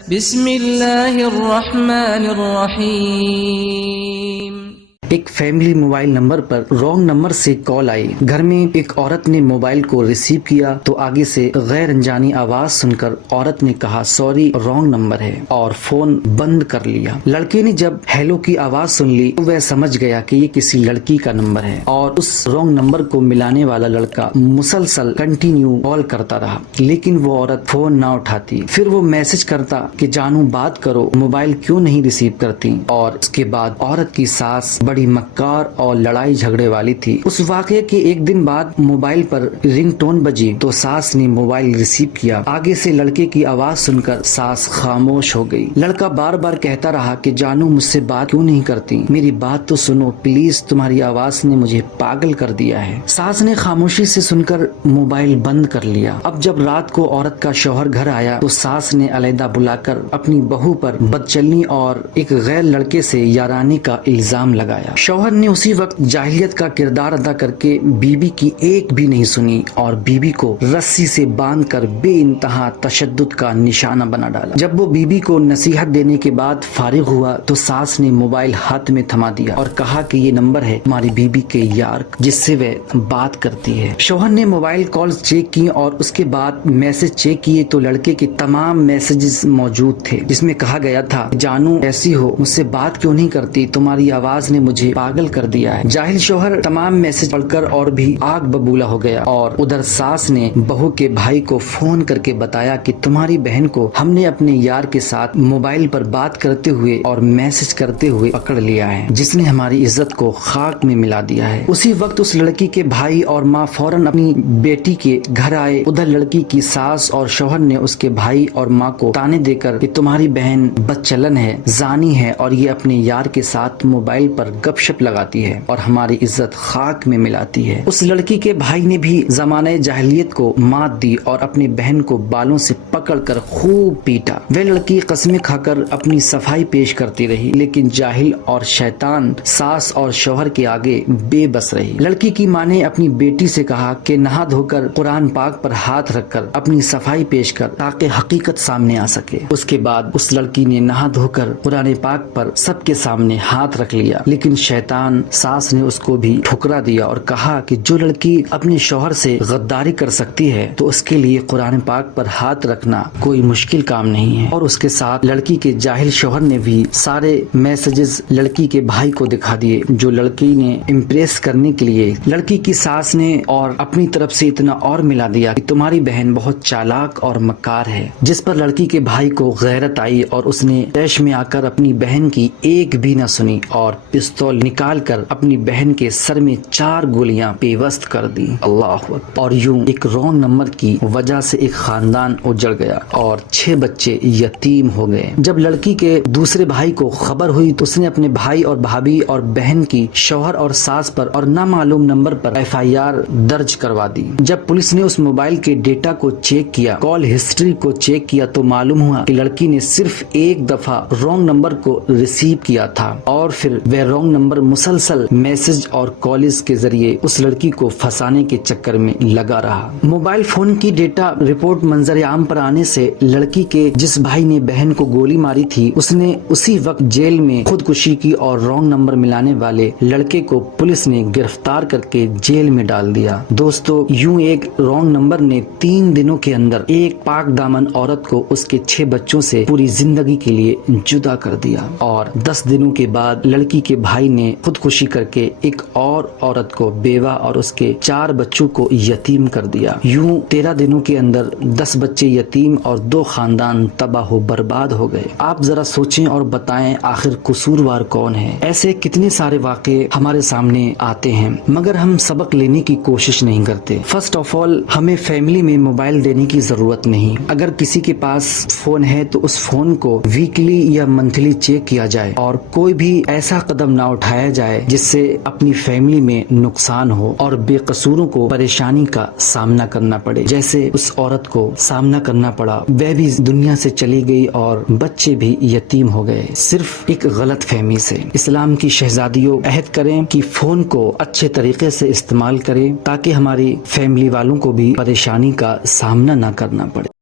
بسم اللہ الرحمن الرحیم۔ ایک فیملی موبائل نمبر پر رانگ نمبر سے کال آئی۔ گھر میں ایک عورت نے موبائل کو ریسیو کیا تو آگے سے غیر انجانی آواز سن کر عورت نے کہا سوری رانگ نمبر ہے اور فون بند کر لیا۔ لڑکے نے جب ہیلو کی آواز سن لی تو وہ سمجھ گیا کہ یہ کسی لڑکی کا نمبر ہے اور اس رانگ نمبر کو ملانے والا لڑکا مسلسل کنٹینیو کال کرتا رہا، لیکن وہ عورت فون نہ اٹھاتی۔ پھر وہ میسج کرتا کہ جانو بات کرو، موبائل کیوں نہیں ریسیو کرتی، اور اس کے بعد عورت کی ساس بڑی مکار اور لڑائی جھگڑے والی تھی۔ اس واقعے کے ایک دن بعد موبائل پر رنگ ٹون بجی تو ساس نے موبائل ریسیو کیا۔ آگے سے لڑکے کی آواز سن کر ساس خاموش ہو گئی۔ لڑکا بار بار کہتا رہا کہ جانو مجھ سے بات کیوں نہیں کرتی، میری بات تو سنو پلیز، تمہاری آواز نے مجھے پاگل کر دیا ہے۔ ساس نے خاموشی سے سن کر موبائل بند کر لیا۔ اب جب رات کو عورت کا شوہر گھر آیا تو ساس نے علیحدہ بلا کر اپنی بہو پر بدچلنی اور ایک غیر لڑکے سے یارانی کا الزام لگایا۔ شوہر نے اسی وقت جاہلیت کا کردار ادا کر کے بیوی کی ایک بھی نہیں سنی اور بیوی کو رسی سے باندھ کر بے انتہا تشدد کا نشانہ بنا ڈالا۔ جب وہ بیوی کو نصیحت دینے کے بعد فارغ ہوا تو ساس نے موبائل ہاتھ میں تھما دیا اور کہا کہ یہ نمبر ہے ہماری بیوی کے یار جس سے وہ بات کرتی ہے۔ شوہر نے موبائل کالز چیک کی اور اس کے بعد میسج چیک کیے تو لڑکے کے تمام میسجز موجود تھے جس میں کہا گیا تھا جانو ایسی ہو، مجھ سے بات کیوں نہیں کرتی، تمہاری آواز نے مجھے پاگل کر دیا ہے۔ جاہل شوہر تمام میسج پڑھ کر اور بھی آگ ببولا ہو گیا، اور ادھر ساس نے بہو کے بھائی کو فون کر کے بتایا کہ تمہاری بہن کو ہم نے اپنے یار کے ساتھ موبائل پر بات کرتے ہوئے اور میسج کرتے ہوئے پکڑ لیا ہے، جس نے ہماری عزت کو خاک میں ملا دیا ہے۔ اسی وقت اس لڑکی کے بھائی اور ماں فوراً اپنی بیٹی کے گھر آئے۔ ادھر لڑکی کی ساس اور شوہر نے اس کے بھائی اور ماں کو تانے دے کر کہ تمہاری بہن بدچلن ہے، زانی ہے اور یہ اپنے یار کے ساتھ موبائل پر گپ شپ لگاتی ہے اور ہماری عزت خاک میں ملاتی ہے۔ اس لڑکی کے بھائی نے بھی زمانہ جاہلیت کو مات دی اور اپنی بہن کو بالوں سے پکڑ کر خوب پیٹا۔ وہ لڑکی قسمیں کھا کر اپنی صفائی پیش کرتی رہی، لیکن جاہل اور شیطان ساس اور شوہر کے آگے بے بس رہی۔ لڑکی کی ماں نے اپنی بیٹی سے کہا کہ نہا دھو کر قرآن پاک پر ہاتھ رکھ کر اپنی صفائی پیش کر تاکہ حقیقت سامنے آ سکے۔ اس کے بعد اس لڑکی نے نہا دھو کر قرآن پاک پر سب کے سامنے ہاتھ رکھ لیا، لیکن شیطان ساس نے اس کو بھی ٹھکرا دیا اور کہا کہ جو لڑکی اپنے شوہر سے غداری کر سکتی ہے تو اس کے لیے قرآن پاک پر ہاتھ رکھنا کوئی مشکل کام نہیں ہے۔ اور اس کے ساتھ لڑکی کے جاہل شوہر نے بھی سارے میسجز لڑکی کے بھائی کو دکھا دیے جو لڑکی نے امپریس کرنے کے لیے لڑکی کی ساس نے اور اپنی طرف سے اتنا اور ملا دیا کہ تمہاری بہن بہت چالاک اور مکار ہے، جس پر لڑکی کے بھائی کو غیرت آئی اور اس نے طیش میں آ کر اپنی بہن کی ایک بھی نہ سنی اور پستول نکال کر اپنی بہن کے سر میں 4 گولیاں پیوست کر دی۔ اللہ اکبر۔ اور یوں ایک رانگ نمبر کی وجہ سے ایک خاندان اجڑ گیا اور 6 بچے یتیم ہو گئے۔ جب لڑکی کے دوسرے بھائی کو خبر ہوئی تو اس نے اپنے بھائی اور بھابھی اور بہن کی شوہر اور ساس پر اور نامعلوم نمبر پر FIR درج کروا دی۔ جب پولیس نے اس موبائل کے ڈیٹا کو چیک کیا، کال ہسٹری کو چیک کیا تو معلوم ہوا کہ لڑکی نے صرف ایک دفعہ رانگ نمبر کو ریسیو کیا تھا اور پھر وہ رانگ نمبر مسلسل میسج اور کالز کے ذریعے اس لڑکی کو پھنسانے کے چکر میں لگا رہا۔ موبائل فون کی ڈیٹا رپورٹ منظر عام پر آنے سے لڑکی کے جس بھائی نے بہن کو گولی ماری تھی اس نے اسی وقت جیل میں خودکشی کی اور رانگ نمبر ملانے والے لڑکے کو پولیس نے گرفتار کر کے جیل میں ڈال دیا۔ دوستو، یوں ایک رانگ نمبر نے 3 دنوں کے اندر ایک پاک دامن عورت کو اس کے 6 بچوں سے پوری زندگی کے لیے جدا کر دیا، اور 10 دنوں کے بعد لڑکی کے بھائی نے خودکشی کر کے ایک اور عورت کو بیوہ اور اس کے 4 بچوں کو یتیم کر دیا۔ یوں 13 دنوں کے اندر 10 بچے یتیم اور 2 خاندان تباہ و برباد ہو گئے۔ آپ ذرا سوچیں اور بتائیں آخر قصوروار کون ہے؟ ایسے کتنے سارے واقعے ہمارے سامنے آتے ہیں مگر ہم سبق لینے کی کوشش نہیں کرتے۔ فرسٹ آف آل ہمیں فیملی میں موبائل دینے کی ضرورت نہیں۔ اگر کسی کے پاس فون ہے تو اس فون کو ویکلی یا منتھلی چیک کیا جائے اور کوئی بھی ایسا قدم نہ اٹھایا جائے جس سے اپنی فیملی میں نقصان ہو اور بے قصوروں کو پریشانی کا سامنا کرنا پڑے، جیسے اس عورت کو سامنا کرنا پڑا۔ وہ بھی دنیا سے چلی گئی اور بچے بھی یتیم ہو گئے صرف ایک غلط فہمی سے۔ اسلام کی شہزادیوں عہد کریں کہ فون کو اچھے طریقے سے استعمال کریں تاکہ ہماری فیملی والوں کو بھی پریشانی کا سامنا نہ کرنا پڑے۔